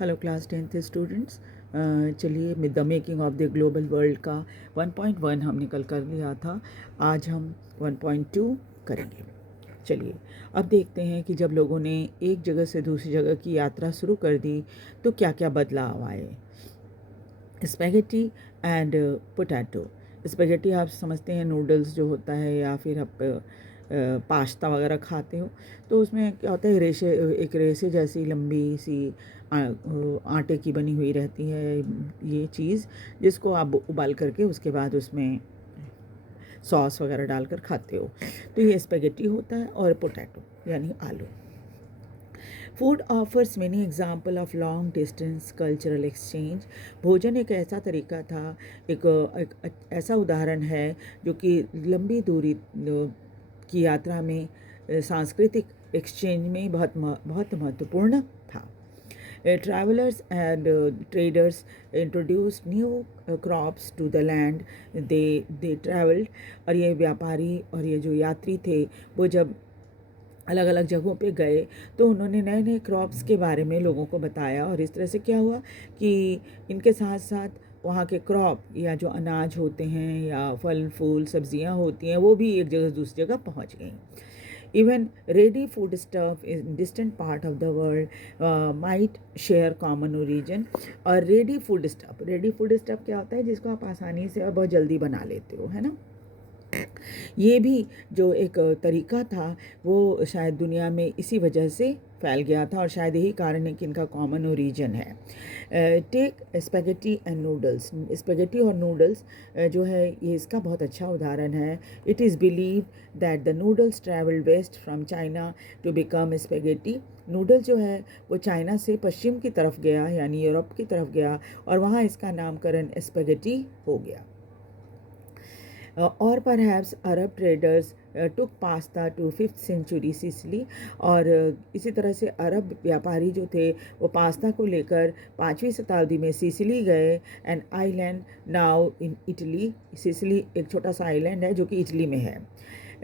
Hello class 10th students. चलिए the making of the global world का 1.1 हमने कल कर लिया था। आज हम 1.2 करेंगे। चलिए अब देखते हैं कि जब लोगों ने एक जगह से दूसरी जगह की यात्रा शुरू कर दी तो क्या क्या बदलाव आए। Spaghetti and potato. स्पेगेटी आप समझते हैं नूडल्स जो होता है, या फिर आप पास्ता वगैरह खाते हो तो उसमें क्या होता है, रेशे, एक रेशे जैसी लंबी सी आटे की बनी हुई रहती है ये चीज़, जिसको आप उबाल करके उसके बाद उसमें सॉस वगैरह डालकर खाते हो। तो ये स्पेगेटी होता है। और पोटैटो यानी आलू। Food offers many example of long distance cultural exchange. भोजन एक ऐसा तरीका था, एक ऐसा उदाहरण है जो कि लंबी दूरी की यात्रा में सांस्कृतिक एक्सचेंज में बहुत महत्वपूर्ण था। Travelers and traders introduced new crops to the land they traveled। और ये व्यापारी और ये जो यात्री थे वो जब अलग अलग जगहों पे गए तो उन्होंने नए नए क्रॉप्स के बारे में लोगों को बताया, और इस तरह से क्या हुआ कि इनके साथ साथ वहाँ के क्रॉप या जो अनाज होते हैं या फल फूल सब्जियाँ होती हैं वो भी एक जगह से दूसरी जगह पहुँच गई। Even ready foodstuff in distant part of the world might share common origin। और रेडी फूड स्टफ क्या होता है, जिसको आप आसानी से और बहुत जल्दी बना लेते हो, है ना। ये भी जो एक तरीका था वो शायद दुनिया में इसी वजह से फैल गया था, और शायद यही कारण है कि इनका कॉमन ओरिजिन है। Take spaghetti and noodles. Spaghetti और नूडल्स जो है ये इसका बहुत अच्छा उदाहरण है। It is believe that the noodles travel west from China to become spaghetti. Noodle जो है वो चाइना से पश्चिम की तरफ गया, यानी यूरोप की तरफ गया, और वहाँ इसका नामकरण स्पेगेटी हो गया। और perhaps Arab traders took pasta to 5th century Sicily. और इसी तरह से अरब व्यापारी जो थे वो पास्ता को लेकर 5वीं शताब्दी में सिसिली गए। An island now in Italy. Sicily एक छोटा सा आइलैंड है जो कि इटली में है।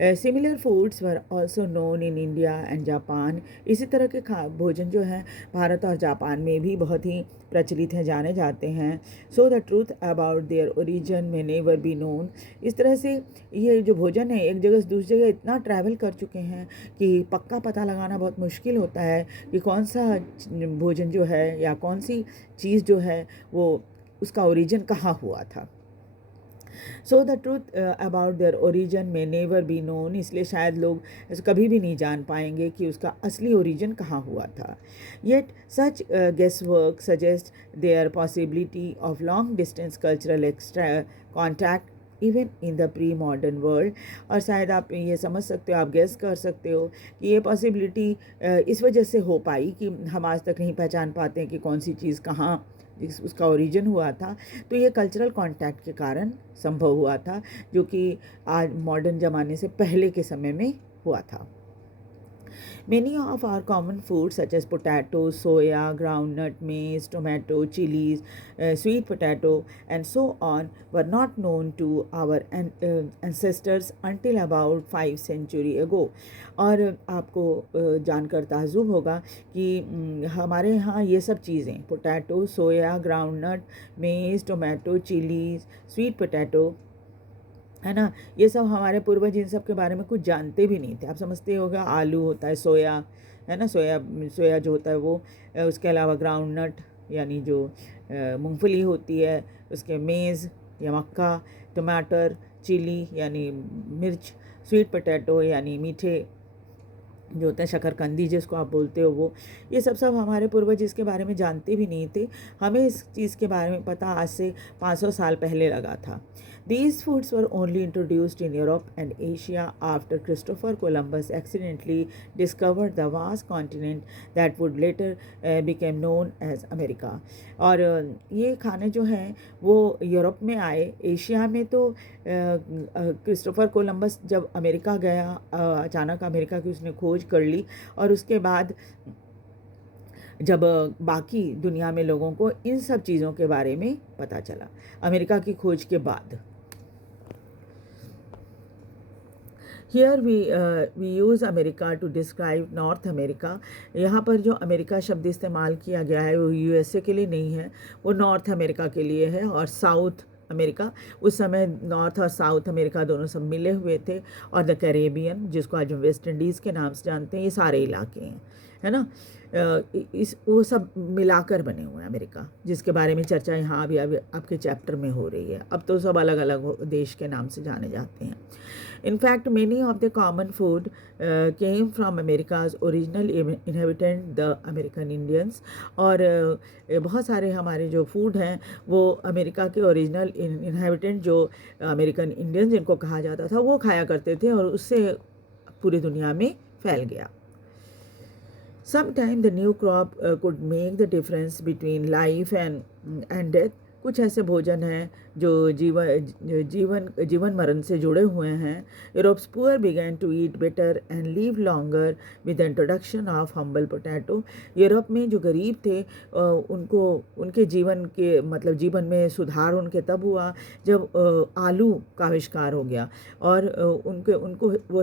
Similar foods were also known in India and Japan. इसी तरह के भोजन जो हैं भारत और जापान में भी बहुत ही प्रचलित हैं, जाने जाते हैं। So the truth about their origin में नेवर बी नोन। इस तरह से ये जो भोजन है एक जगह से दूसरी जगह इतना ट्रैवल कर चुके हैं कि पक्का पता लगाना बहुत मुश्किल होता है कि कौन सा भोजन जो है या कौन सी चीज़ जो है वो उसका ओरिजिन कहाँ हुआ था। So the truth about their origin में नेवर बी नोन। इसलिए शायद लोग कभी भी नहीं जान पाएंगे कि उसका असली ओरिजिन कहाँ हुआ था। Yet such guess work suggest their possibility of long distance cultural extra contact even in the pre modern world. और शायद आप ये समझ सकते हो, आप गेस कर सकते हो कि ये पॉसिबिलिटी इस वजह से हो पाई कि हम आज तक नहीं पहचान पाते हैं कि कौन सी चीज़ कहाँ उसका ओरिजिन हुआ था। तो ये कल्चरल कांटेक्ट के कारण संभव हुआ था, जो कि आज मॉडर्न ज़माने से पहले के समय में हुआ था। Many of our common foods such as potatoes, soya, groundnut, maize, tomato, chilies, sweet potato and so on were not known to our ancestors until about 5 century ago। और आपको जानकर ताज्जुब होगा कि हमारे यहाँ ये सब चीज़ें पोटैटो, सोया, ग्राउंडनट, मेज़, टोमेटो, चिलीज, स्वीट पोटैटो, है ना, ये सब हमारे पूर्वज इन सब के बारे में कुछ जानते भी नहीं थे। आप समझते होगा आलू होता है, सोया है ना, सोया जो होता है वो, उसके अलावा ग्राउंडनट यानी जो मूंगफली होती है, उसके मेज़ या मक्का, टमाटर, चिली यानी मिर्च, स्वीट पोटैटो यानी मीठे जो होता है शकरकंदी जिसको आप बोलते हो वो, ये सब हमारे पूर्वज इसके बारे में जानते भी नहीं थे। हमें इस चीज़ के बारे में पता आज से 500 साल पहले लगा था। These foods were only introduced in Europe and Asia after Christopher Columbus accidentally discovered the vast continent that would later became known as America। और ये खाने जो हैं वो यूरोप में आए। एशिया में तो क्रिस्टोफर कोलंबस जब अमेरिका गया, अचानक अमेरिका की उसने खोज कर ली, और उसके बाद जब बाकी दुनिया में लोगों को इन सब चीज़ों के बारे में पता चला अमेरिका की खोज के बाद। Here we use America to describe North America. यहाँ पर जो अमेरिका शब्द इस्तेमाल किया गया है वो यूएसए के लिए नहीं है, वो नॉर्थ अमेरिका के लिए है। और साउथ अमेरिका, उस समय नॉर्थ और साउथ अमेरिका दोनों सब मिले हुए थे। और द कैरेबियन, जिसको आज हम वेस्ट इंडीज़ के नाम से जानते हैं, ये सारे इलाके हैं, है ना। इस वो सब मिलाकर बने हुए हैं अमेरिका, जिसके बारे में चर्चा यहाँ अभी अभी आपके चैप्टर में हो रही है। अब तो सब अलग अलग देश के नाम से जाने जाते हैं। In fact, many of the common food came from America's original inhabitant, the American Indians। और बहुत सारे हमारे जो फूड हैं वो अमेरिका के ओरिजिनल इनहेबिटेंट जो अमेरिकन इंडियंस जिनको कहा जाता था वो खाया करते थे, और उससे पूरी दुनिया में फैल गया। Sometime the new crop could make the difference between life and death। कुछ ऐसे भोजन हैं जो जीवन मरण से जुड़े हुए हैं। Europe's poor began to eat better and live longer with introduction of humble potato. Europe में जो गरीब थे उनको उनके जीवन में सुधार उनके तब हुआ जब आलू का आविष्कार हो गया। और उनको वो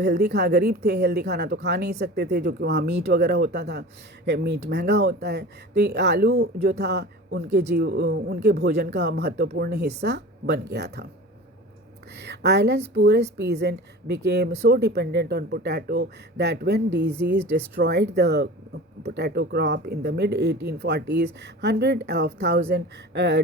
गरीब थे, हेल्दी खाना तो खा नहीं सकते थे, जो कि वहाँ मीट वगैरह होता था, मीट महंगा होता है। तो ये आलू जो था उनके भोजन का महत्वपूर्ण हिस्सा बन गया था। Ireland's poorest peasant became so dependent on potato that when disease destroyed the potato crop in the mid-1840s, hundreds of thousands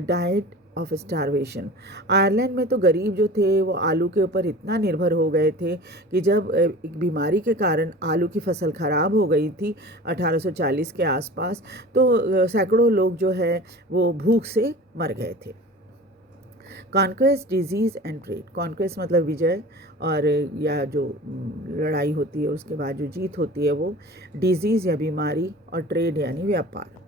died of starvation. Ireland में तो गरीब जो थे वो आलू के ऊपर इतना निर्भर हो गए थे कि जब एक बीमारी के कारण आलू की फसल ख़राब हो गई थी 1840 के आसपास, तो सैकड़ों लोग जो है वो भूख से मर गए थे। Conquest, disease and trade. Conquest मतलब विजय, और या जो लड़ाई होती है उसके बाद जो जीत होती है वो, डिजीज़ या बीमारी, और ट्रेड यानी व्यापार।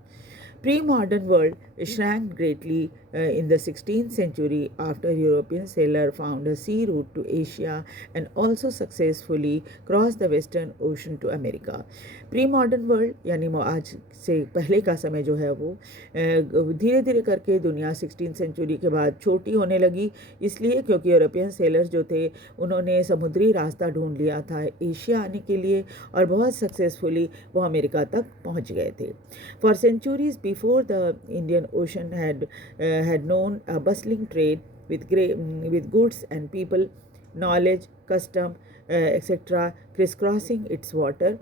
Pre-modern world shrank greatly in the 16th century after European sailor found a sea route to Asia and also successfully crossed the Western Ocean to America। Pre-modern world यानी आज से पहले का समय जो है वो धीरे धीरे करके दुनिया 16th सेंचुरी के बाद छोटी होने लगी, इसलिए क्योंकि यूरोपियन सेलर्स जो थे उन्होंने समुद्री रास्ता ढूंढ लिया था एशिया आने के लिए, और बहुत सक्सेसफुली वो अमेरिका तक पहुंच गए थे। For centuries before the Indian Ocean had known a bustling trade with goods and people, knowledge, custom, etc. crisscrossing its water।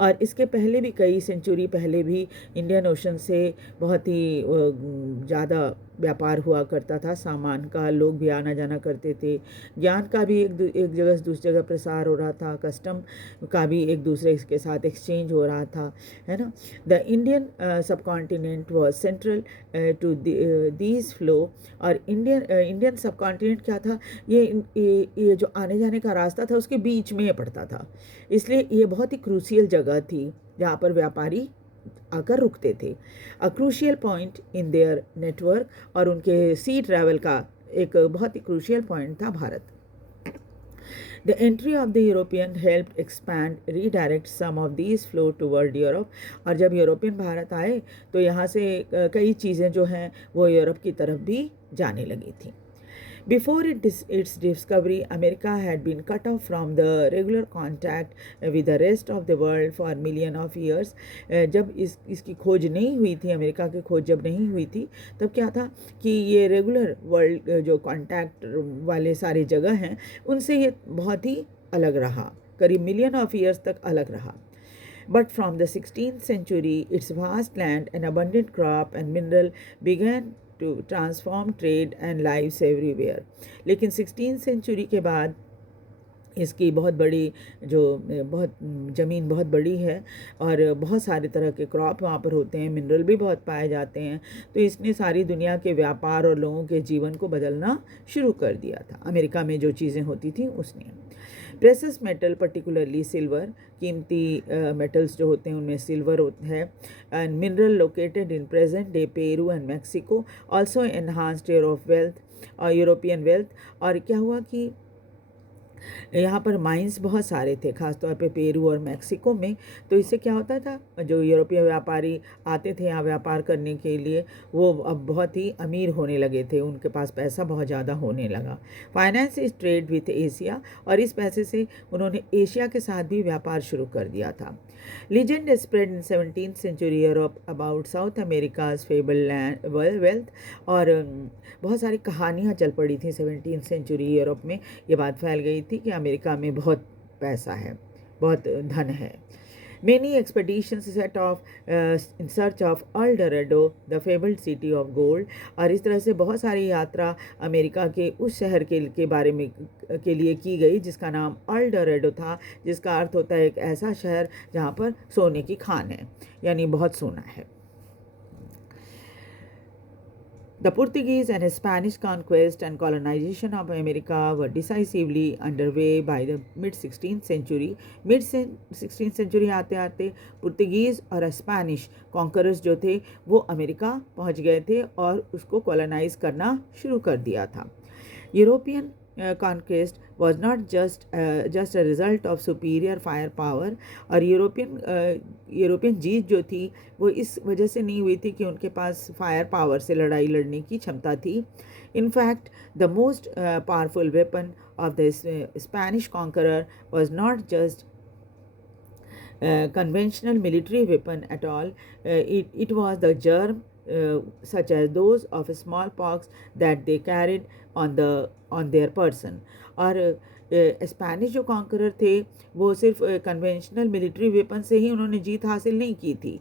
और इसके पहले भी कई सेंचुरी पहले भी इंडियन ओशन से बहुत ही ज़्यादा व्यापार हुआ करता था, सामान का, लोग भी आना जाना करते थे, ज्ञान का भी एक जगह से दूसरी जगह प्रसार हो रहा था, कस्टम का भी एक दूसरे के साथ एक्सचेंज हो रहा था, है ना। The Indian subcontinent was central to these flow. और इंडियन सब कॉन्टिनेंट क्या था, ये जो आने जाने का रास्ता था उसके बीच में पड़ता था, इसलिए ये बहुत ही क्रूशियल जगह थी जहाँ पर व्यापारी आकर रुकते थे। A crucial point in their network, और उनके सी ट्रैवल का एक बहुत ही क्रूशियल पॉइंट था Bharat. The entry of the European helped expand, redirect some of these flow toward Europe। और जब यूरोपियन भारत आए तो यहाँ से कई चीज़ें जो हैं वो यूरोप की तरफ भी जाने लगी थी। Before its discovery, America had been cut off from the regular contact with the rest of the world for millions of years। जब इसकी खोज नहीं हुई थी, अमेरिका की खोज जब नहीं हुई थी, तब क्या था कि ये रेगुलर वर्ल्ड जो कांटेक्ट वाले सारे जगह हैं उनसे ये बहुत ही अलग रहा, करीब मिलियन ऑफ ईयर्स तक अलग रहा। But from the 16th century, its vast land and abundant crop and mineral began to transform trade and lives everywhere। लेकिन 16th सेंचुरी के बाद इसकी बहुत ज़मीन बहुत बड़ी है और बहुत सारे तरह के क्रॉप वहाँ पर होते हैं, मिनरल भी बहुत पाए जाते हैं, तो इसने सारी दुनिया के व्यापार और लोगों के जीवन को बदलना शुरू कर दिया था। अमेरिका में जो चीज़ें होती थी उसने। प्रेसस मेटल, पर्टिकुलरली सिल्वर, कीमती मेटल्स जो होते हैं उनमें सिल्वर है, and mineral located in present day Peru and Mexico also enhanced European wealth. और क्या हुआ कि यहाँ पर माइंस बहुत सारे थे, ख़ासतौर पे पेरू और मैक्सिको में। तो इससे क्या होता था, जो यूरोपीय व्यापारी आते थे यहाँ व्यापार करने के लिए, वो अब बहुत ही अमीर होने लगे थे, उनके पास पैसा बहुत ज़्यादा होने लगा। Finance is trade with Asia, और इस पैसे से उन्होंने एशिया के साथ भी व्यापार शुरू कर दिया था। Legend spread in 17th century Europe about South America's fabled land wealth, और बहुत सारी कहानियाँ चल पड़ी थी 17th सेंचुरी यूरोप में। ये बात फैल गई थी कि अमेरिका में बहुत पैसा है, बहुत धन है। Many expeditions set off in search of El Dorado, the fabled city of gold, और इस तरह से बहुत सारी यात्रा अमेरिका के उस शहर के बारे में के लिए की गई जिसका नाम एल डोराडो था, जिसका अर्थ होता है एक ऐसा शहर जहाँ पर सोने की खान है, यानी बहुत सोना है। The Portuguese and Spanish conquest and colonization of America were decisively underway by the mid-16th century. Mid-16th century आते आते पुर्तगीज़ और स्पेनिश कॉन्करर्स जो थे वो अमेरिका पहुंच गए थे और उसको कॉलोनाइज करना शुरू कर दिया था। European conquest was not just a result of superior firepower, और यूरोपियन जीत जो थी वो इस वजह से नहीं हुई थी कि उनके पास फायर पावर से लड़ाई लड़ने की क्षमता थी। In fact the most powerful weapon of the Spanish conqueror was not just conventional military weapon at all. It was the germ, such as those of smallpox that they carried on their person. और Spanish जो conqueror थे वो सिर्फ conventional military weapon से ही उन्होंने जीत हासिल नहीं की थी,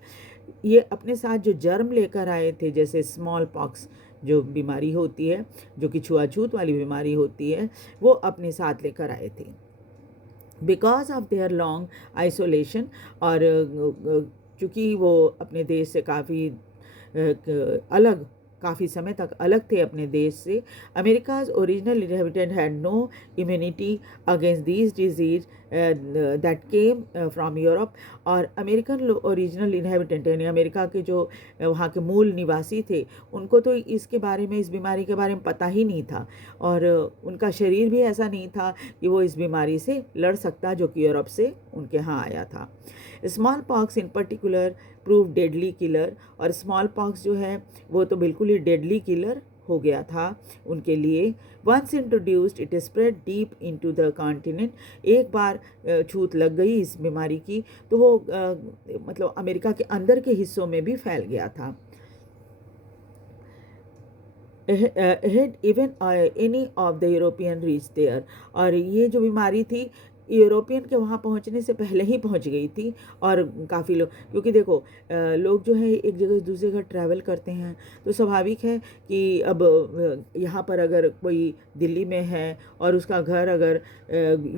ये अपने साथ जो जर्म लेकर आए थे, जैसे स्मॉल पॉक्स जो बीमारी होती है, जो कि छुआछूत वाली बीमारी होती है, वो अपने साथ लेकर आए थे। Because of their long isolation, और चूँकि वो अपने देश से काफ़ी समय तक अलग थे अपने देश से, America's original inhabitant had no immunity against these disease that came from Europe. और अमेरिकन ओरिजिनल इनहेबिटेंट यानी अमेरिका के जो वहाँ के मूल निवासी थे, उनको तो इसके बारे में, इस बीमारी के बारे में पता ही नहीं था, और उनका शरीर भी ऐसा नहीं था कि वो इस बीमारी से लड़ सकता जो कि यूरोप से उनके यहाँ आया था। स्मॉल पॉक्स इन पर्टिकुलर प्रूव डेडली किलर, और स्मॉल पॉक्स जो है वो तो बिल्कुल ही डेडली किलर हो गया था उनके लिए। Once introduced it spread deep into the continent, एक बार छूत लग गई इस बीमारी की तो वो मतलब अमेरिका के अंदर के हिस्सों में भी फैल गया था। Even any of the European reach there, और ये जो बीमारी थी यूरोपियन के वहाँ पहुँचने से पहले ही पहुँच गई थी। और काफ़ी लोग, क्योंकि देखो लोग जो है एक जगह से दूसरी जगह ट्रैवल करते हैं, तो स्वाभाविक है कि अब यहाँ पर अगर कोई दिल्ली में है और उसका घर अगर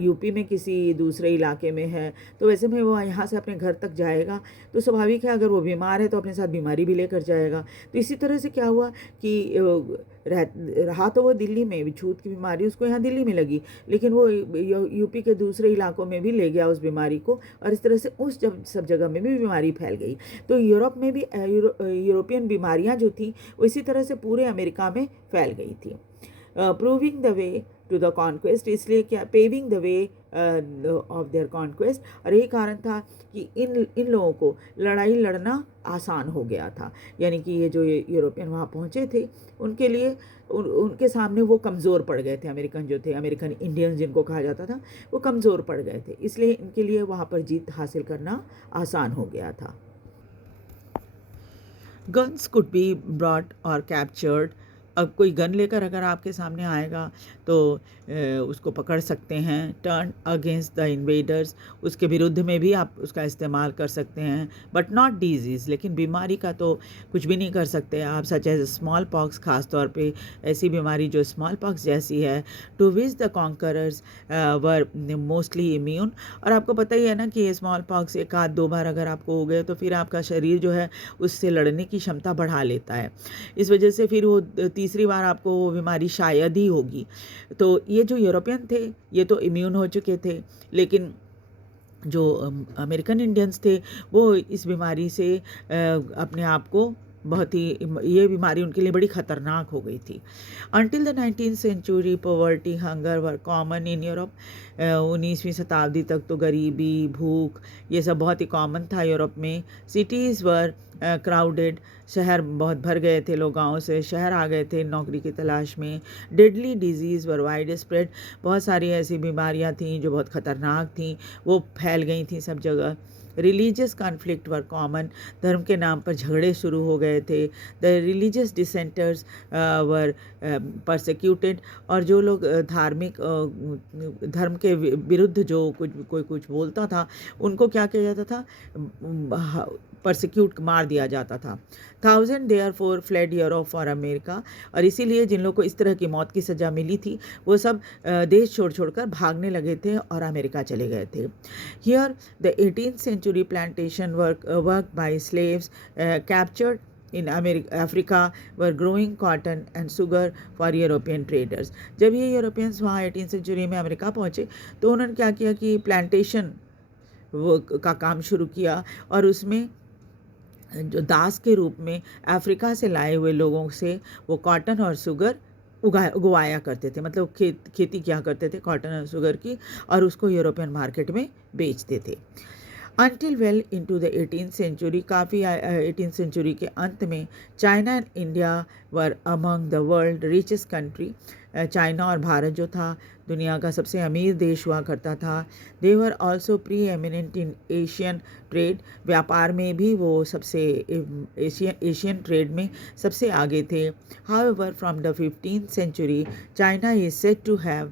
यूपी में किसी दूसरे इलाके में है, तो वैसे में वो यहाँ से अपने घर तक जाएगा, तो स्वाभाविक है अगर वो बीमार है तो अपने साथ बीमारी भी लेकर जाएगा। तो इसी तरह से क्या हुआ कि रहा तो वो दिल्ली में, छूत की बीमारी उसको यहाँ दिल्ली में लगी, लेकिन वो यूपी के दूसरे इलाकों में भी ले गया उस बीमारी को, और इस तरह से उस सब जगह में भी बीमारी फैल गई। तो यूरोप में भी यूरोपियन बीमारियाँ जो थी वो इसी तरह से पूरे अमेरिका में फैल गई थी। Proving the way to the conquest, इसलिए क्या paving the way of their conquest, और यही कारण था कि इन लोगों को लड़ाई लड़ना आसान हो गया था। यानी कि ये जो यूरोपियन वहाँ पहुँचे थे उनके लिए उनके सामने वो कमज़ोर पड़ गए थे, अमेरिकन जो थे, अमेरिकन इंडियंस जिनको कहा जाता था, वो कमज़ोर पड़ गए थे, इसलिए इनके लिए वहाँ पर जीत हासिल करना आसान हो गया था। गन्स कुड बी ब्रॉट और कैप्चर्ड, अब कोई गन लेकर अगर आपके सामने आएगा तो उसको पकड़ सकते हैं। टर्न अगेंस्ट द इन्वेडर्स, उसके विरुद्ध में भी आप उसका इस्तेमाल कर सकते हैं। बट नॉट डिजीज़, लेकिन बीमारी का तो कुछ भी नहीं कर सकते आप, सच एज स्मॉल पॉक्स, ख़ास तौर पे ऐसी बीमारी जो स्मॉल पॉक्स जैसी है। To which the conquerors were mostly immune, और आपको पता ही है ना कि स्मॉल पॉक्स एक आध दो बार अगर आपको हो गए तो फिर आपका शरीर जो है उससे लड़ने की क्षमता बढ़ा लेता है, इस वजह से फिर वो तीसरी बार आपको वो बीमारी शायद ही होगी। तो ये जो यूरोपियन थे ये तो इम्यून हो चुके थे, लेकिन जो अमेरिकन इंडियंस थे वो इस बीमारी से अपने आप को बहुत ही ये बीमारी उनके लिए बड़ी ख़तरनाक हो गई थी। Until the 19th century, poverty, hunger were common in Europe. 19वीं शताब्दी तक तो गरीबी, भूख ये सब बहुत ही कॉमन था यूरोप में। सिटीज़ वर क्राउडेड, शहर बहुत भर गए थे, लोग गाँव से शहर आ गए थे नौकरी की तलाश में। डेडली डिजीज़ वर वाइड स्प्रेड, बहुत सारी ऐसी बीमारियां थीं जो बहुत ख़तरनाक थीं, वो फैल गई थी सब जगह। रिलीजियस कॉन्फ्लिक्ट वर कॉमन, धर्म के नाम पर झगड़े शुरू हो गए थे। The religious dissenters were persecuted, और जो लोग धार्मिक धर्म के विरुद्ध जो कोई कुछ बोलता था उनको क्या किया जाता था, परसिक्यूट मार दिया जाता था। 1000 therefore fled Europe for America, और इसीलिए जिन लोगों को इस तरह की मौत की सज़ा मिली थी वो सब देश छोड़ कर भागने लगे थे और अमेरिका चले गए थे। Here the 18th century plantation work by slaves captured in Africa were growing cotton and sugar for European traders. जब ये यूरोपियंस वहाँ 18th century में अमेरिका पहुँचे तो उन्होंने क्या किया कि प्लांटेशन वो का काम शुरू किया, और उसमें जो दास के रूप में अफ्रीका से लाए हुए लोगों से वो कॉटन और शुगर उगवाया करते थे। मतलब खेती क्या करते थे कॉटन और शुगर की, और उसको यूरोपियन मार्केट में बेचते थे। Until well into the 18th century, काफ़ी 18th century के अंत में China and India were among the world richest country. China और भारत जो था दुनिया का सबसे अमीर देश हुआ करता था। They were also preeminent in Asian trade, व्यापार में भी वो सबसे एशियन ट्रेड में सबसे आगे थे। However from the 15th century, China is said to have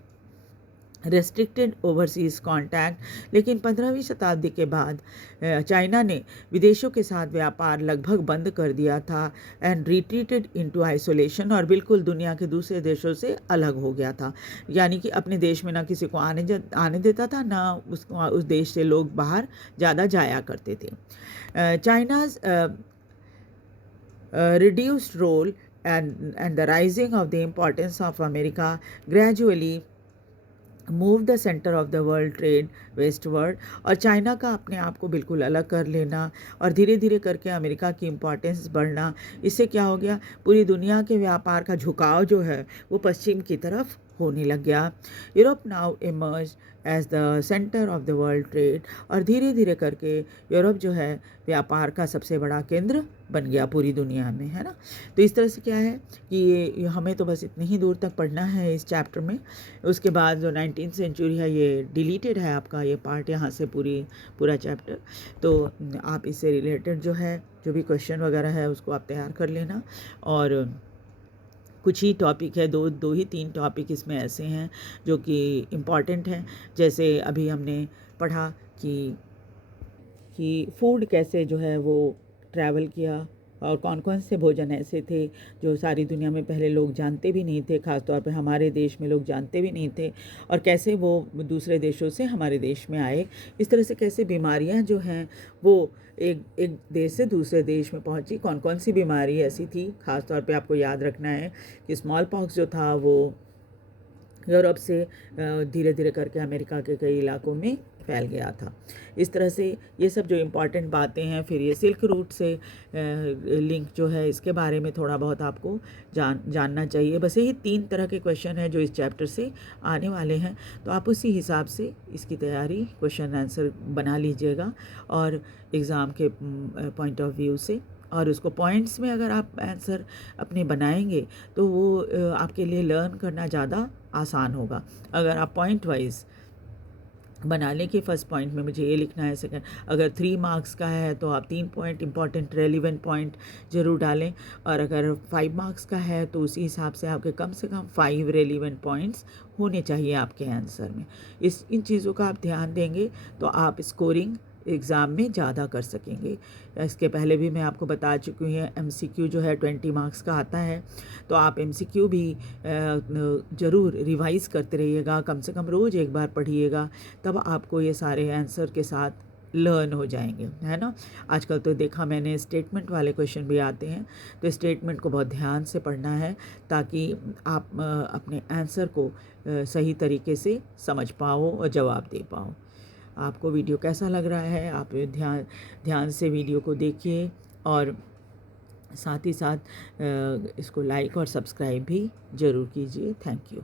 restricted overseas contact, लेकिन 15वीं शताब्दी के बाद चाइना ने विदेशों के साथ व्यापार लगभग बंद कर दिया था एंड रिट्रीटेड इनटू आइसोलेशन, और बिल्कुल दुनिया के दूसरे देशों से अलग हो गया था। यानी कि अपने देश में ना किसी को आने देता था, ना उस देश से लोग बाहर ज़्यादा जाया करते थे। China's reduced role and the rising of the importance of America gradually move the centre of the world trade westward, और चाइना का अपने आप को बिल्कुल अलग कर लेना और धीरे धीरे करके अमेरिका की इम्पोर्टेंस बढ़ना, इससे क्या हो गया, पूरी दुनिया के व्यापार का झुकाव जो है वो पश्चिम की तरफ होने लग गया। Europe now emerge as the centre of the world trade, और धीरे धीरे करके यूरोप जो है व्यापार का सबसे बड़ा केंद्र बन गया पूरी दुनिया में, है ना। तो इस तरह से क्या है कि ये हमें तो बस इतनी ही दूर तक पढ़ना है इस चैप्टर में। उसके बाद जो 19th सेंचुरी है ये डिलीटेड है आपका ये पार्ट, यहाँ से पूरा चैप्टर। तो आप इससे रिलेटेड जो है जो भी क्वेश्चन वगैरह है उसको आप तैयार कर लेना। और कुछ ही टॉपिक है, दो ही 3 टॉपिक इसमें ऐसे हैं जो कि इम्पॉर्टेंट हैं। जैसे अभी हमने पढ़ा कि फूड कैसे जो है वो ट्रैवल किया, और कौन कौन से भोजन ऐसे थे जो सारी दुनिया में पहले लोग जानते भी नहीं थे, ख़ासतौर पे हमारे देश में लोग जानते भी नहीं थे, और कैसे वो दूसरे देशों से हमारे देश में आए। इस तरह से कैसे बीमारियां जो हैं वो एक देश से दूसरे देश में पहुंची, कौन कौन सी बीमारी ऐसी थी। ख़ासतौर पे आपको याद रखना है कि स्मॉल पॉक्स जो था वो यूरोप से धीरे धीरे करके अमेरिका के कई इलाकों में फैल गया था। इस तरह से ये सब जो इम्पॉर्टेंट बातें हैं, फिर ये सिल्क रूट से लिंक जो है इसके बारे में थोड़ा बहुत आपको जानना चाहिए। बस यही 3 तरह के क्वेश्चन हैं जो इस चैप्टर से आने वाले हैं, तो आप उसी हिसाब से इसकी तैयारी क्वेश्चन आंसर बना लीजिएगा और एग्ज़ाम के पॉइंट ऑफ व्यू से, और उसको पॉइंट्स में अगर आप आंसर अपने बनाएंगे तो वो आपके लिए लर्न करना ज़्यादा आसान होगा। अगर आप पॉइंट वाइज बना लें कि फर्स्ट पॉइंट में मुझे ये लिखना है, सेकंड अगर 3 मार्क्स का है तो आप 3 पॉइंट इंपॉर्टेंट रेलिवेंट पॉइंट ज़रूर डालें, और अगर 5 मार्क्स का है तो उसी हिसाब से आपके कम से कम 5 रेलिवेंट पॉइंट्स होने चाहिए आपके आंसर में। इन चीज़ों का आप ध्यान देंगे तो आप स्कोरिंग एग्ज़ाम में ज़्यादा कर सकेंगे। इसके पहले भी मैं आपको बता चुकी हूँ MCQ जो है 20 मार्क्स का आता है, तो आप MCQ भी ज़रूर रिवाइज़ करते रहिएगा, कम से कम रोज़ एक बार पढ़िएगा, तब आपको ये सारे आंसर के साथ लर्न हो जाएंगे, है ना। आजकल तो देखा मैंने स्टेटमेंट वाले क्वेश्चन भी आते हैं, तो स्टेटमेंट को बहुत ध्यान से पढ़ना है ताकि आप अपने आंसर को सही तरीके से समझ पाओ और जवाब दे पाओ। आपको वीडियो कैसा लग रहा है, आप ध्यान से वीडियो को देखिए और साथ ही साथ इसको लाइक और सब्सक्राइब भी ज़रूर कीजिए। Thank you.